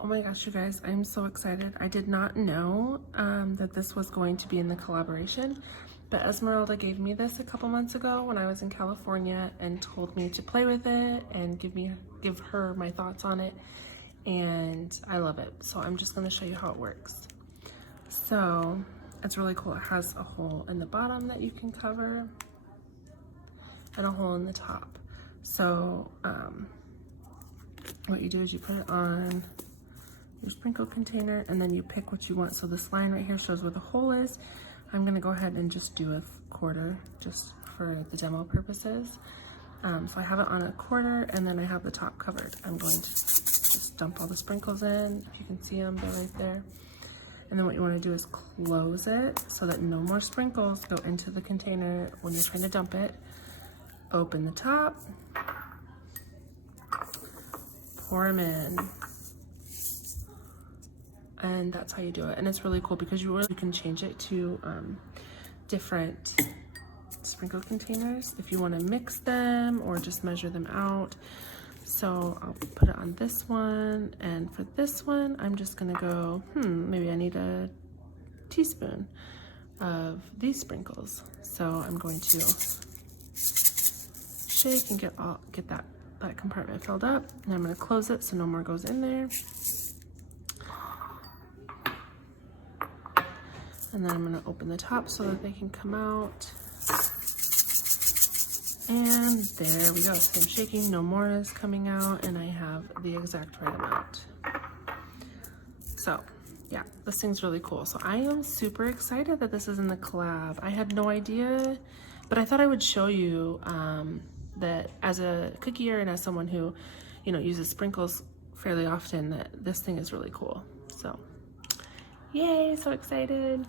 Oh my gosh, you guys, I'm so excited. I did not know that this was going to be in the collaboration, but Esmeralda gave me this a couple months ago when I was in California and told me to play with it and give her my thoughts on it, and I love it. So I'm just gonna show you how it works. So it's really cool. It has a hole in the bottom that you can cover and a hole in the top. So what you do is you put it on your sprinkle container and then you pick what you want. So this line right here shows where the hole is. I'm gonna go ahead and just do a quarter just for the demo purposes. So I have it on a quarter and then I have the top covered. I'm going to just dump all the sprinkles in. If you can see them, they're right there. And then what you want to do is close it so that no more sprinkles go into the container when you're trying to dump it. Open the top, pour them in, and that's how you do it. And it's really cool because you can change it to different sprinkle containers if you want to mix them or just measure them out. So I'll put it on this one, and for this one I'm just gonna go, maybe I need a teaspoon of these sprinkles. So I'm going to shake and get that compartment filled up, and I'm gonna close it so no more goes in there. And then I'm gonna open the top so that they can come out. And there we go. So I'm shaking, no more is coming out, and I have the exact right amount. So yeah, this thing's really cool. So I am super excited that this is in the collab. I had no idea, but I thought I would show you that as a cookier and as someone who, you know, uses sprinkles fairly often, that this thing is really cool. So yay, so excited.